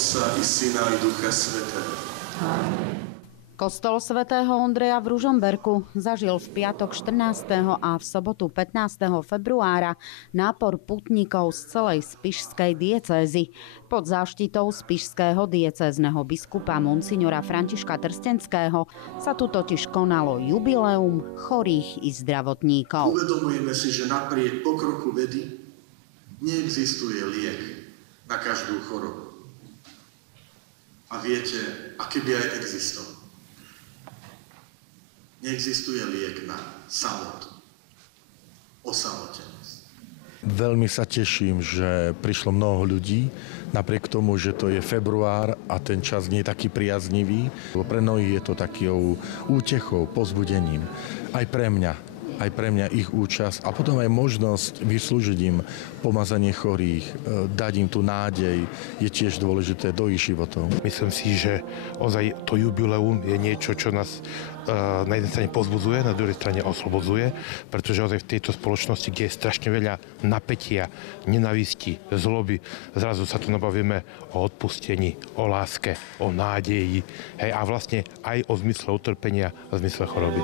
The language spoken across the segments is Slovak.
Otca i Syna i Ducha Svätého. Kostol svätého Ondreja v Ružomberku zažil v piatok 14. a v sobotu 15. februára nápor putníkov z celej spišskej diecézy. Pod záštitou spišského diecézneho biskupa monsignora Františka Trstenského sa tu totiž konalo jubileum chorých i zdravotníkov. Uvedomujeme si, že napriek pokroku vedy neexistuje liek na každú chorobu. A viete, aké by aj existoval? Neexistuje liek na samotu, osamotenosť. Veľmi sa teším, že prišlo mnoho ľudí, napriek tomu, že to je február a ten čas nie je taký priaznivý. Pre mnohých je to takou útechou, povzbudením. Aj pre mňa ich účasť a potom aj možnosť vyslúžiť im pomazanie chorých, dať im tú nádej, je tiež dôležité do ich životov. Myslím si, že ozaj to jubileum je niečo, čo nás na jednej strane povzbudzuje, na druhej strane oslobodzuje, pretože ozaj v tejto spoločnosti, kde je strašne veľa napätia, nenávisti, zloby, zrazu sa tu nabavíme o odpustení, o láske, o nádeji, hej, a vlastne aj o zmysle utrpenia a zmysle choroby.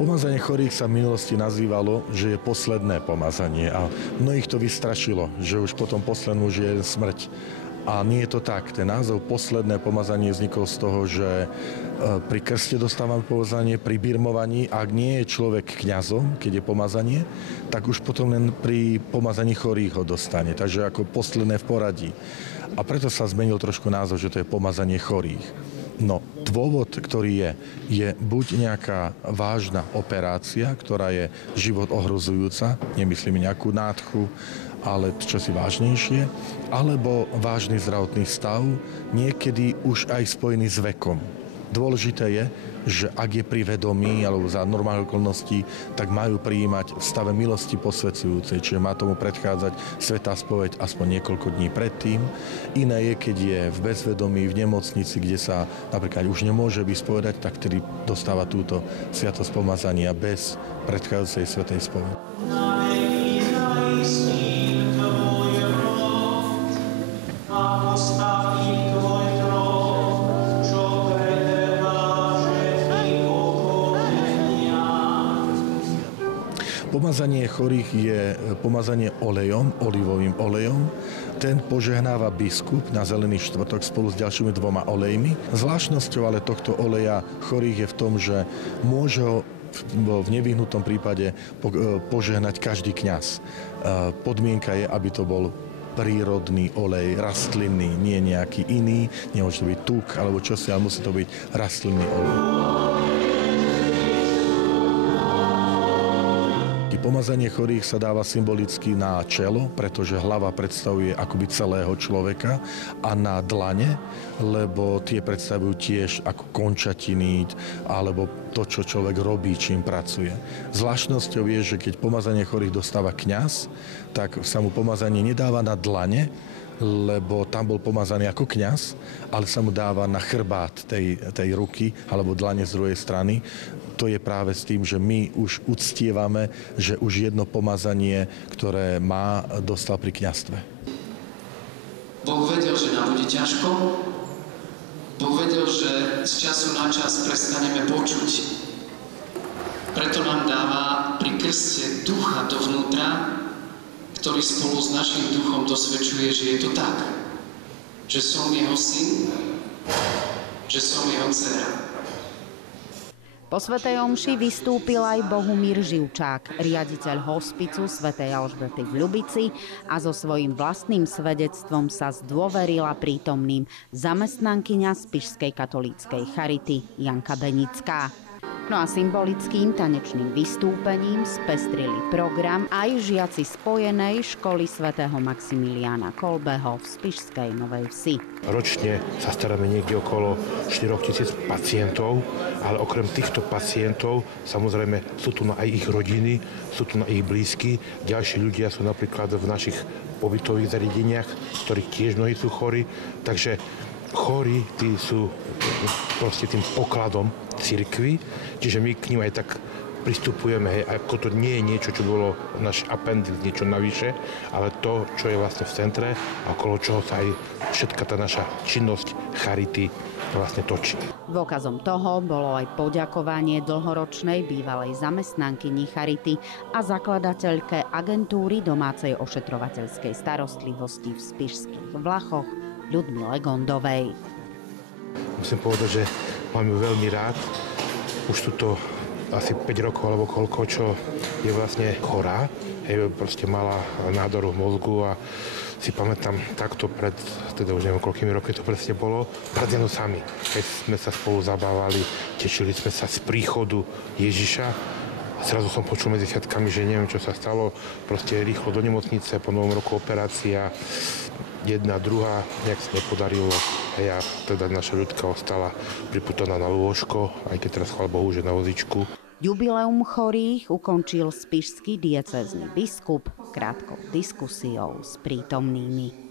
Pomazanie chorých sa v minulosti nazývalo, že je posledné pomazanie a mnohých to vystrašilo, že už potom poslednú už je smrť. A nie je to tak. Ten názov posledné pomazanie vznikol z toho, že pri krste dostávame pomazanie, pri birmovaní, ak nie je človek kňazom, keď je pomazanie, tak už potom len pri pomazaní chorých ho dostane. Takže ako posledné v poradí. A preto sa zmenil trošku názov, že to je pomazanie chorých. No, dôvod, ktorý je buď nejaká vážna operácia, ktorá je život ohrozujúca, nemyslím nejakú nádchu, ale čosi vážnejšie, alebo vážny zdravotný stav, niekedy už aj spojený s vekom. Dôležité je, že ak je pri vedomí alebo za normálne okolnosti, tak majú prijímať v stave milosti posvedzujúcej, čiže má tomu predchádzať svätá spoveď aspoň niekoľko dní predtým. Iné je, keď je v bezvedomí, v nemocnici, kde sa napríklad už nemôže vyspovedať, tak tedy dostáva túto sviatosť pomazania bez predchádzajúcej svätej spovede. Pomazanie chorých je pomazanie olejom, olivovým olejom. Ten požehnáva biskup na Zelený štvrtok spolu s ďalšími 2 olejmi. Zvláštnosťou ale tohto oleja chorých je v tom, že môže ho v nevyhnutom prípade požehnať každý kňaz. Podmienka je, aby to bol prírodný olej, rastlinný, nie nejaký iný, nemôže to byť tuk alebo čosi, ale musí to byť rastlinný olej. Pomazanie chorých sa dáva symbolicky na čelo, pretože hlava predstavuje akoby celého človeka, a na dlane, lebo tie predstavujú tiež ako končatiny alebo to, čo človek robí, čím pracuje. Zvláštnosťou je, že keď pomazanie chorých dostáva kňaz, tak sa mu pomazanie nedáva na dlane, lebo tam bol pomazaný ako kňaz, ale sa mu dáva na chrbát tej ruky alebo dlane z druhej strany. To je práve s tým, že my už uctievame, že už jedno pomazanie, ktoré má, dostal pri kňazstve. Boh vedel, že nám bude ťažko. Boh vedel, že z času na čas prestaneme počuť. Preto nám dáva pri krste ducha dovnútra, ktorý spolu s našim duchom dosvedčuje, že je to tak. Že som jeho syn, že som jeho dcera. Po svätej omši vystúpil aj Bohumír Živčák, riaditeľ hospicu svätej Alžbety v Ľubici, a so svojím vlastným svedectvom sa zdôverila prítomným zamestnankyňa Spišskej katolíckej charity Janka Benická. No a symbolickým tanečným vystúpením spestrili program aj žiaci spojenej školy svätého Maximiliána Kolbeho v Spišskej Novej Vsi. Ročne sa staráme niekde okolo 4000 pacientov, ale okrem týchto pacientov samozrejme sú tu aj ich rodiny, sú tu ich blízky. Ďalší ľudia sú napríklad v našich pobytových zariadeniach, ktorých tiež mnohí sú chorí. Takže chorí, tí sú proste tým pokladom cirkvi, čiže my k ním aj tak pristupujeme, ako to nie je niečo, čo bolo náš appendix, niečo navyše, ale to, čo je vlastne v centre a okolo čoho sa aj všetka tá naša činnosť charity vlastne točí. Dôkazom toho bolo aj poďakovanie dlhoročnej bývalej zamestnankyni charity a zakladateľke agentúry domácej ošetrovateľskej starostlivosti v Spišských Vlachoch Ľudmile Gondovej. Musím povedať, že mám ju veľmi rád. Už tuto asi 5 rokov alebo koľko, čo je vlastne chorá. Proste mala nádor v mozgu a si pamätám takto pred, teda už neviem koľkými roky to presne bolo, pred Vianocami, keď sme sa spolu zabávali, tešili sme sa z príchodu Ježiša. Zrazu som počul medzi sviatkami, že neviem, čo sa stalo, proste rýchlo do nemocnice, po novom roku operácia, jedna, druhá, nejak sa nepodarilo a ja, teda naša ľudka ostala priputaná na lôžko, aj keď teraz chvála Bohu, že na vozičku. Jubileum chorých ukončil spišský diecézny biskup krátkou diskusiou s prítomnými.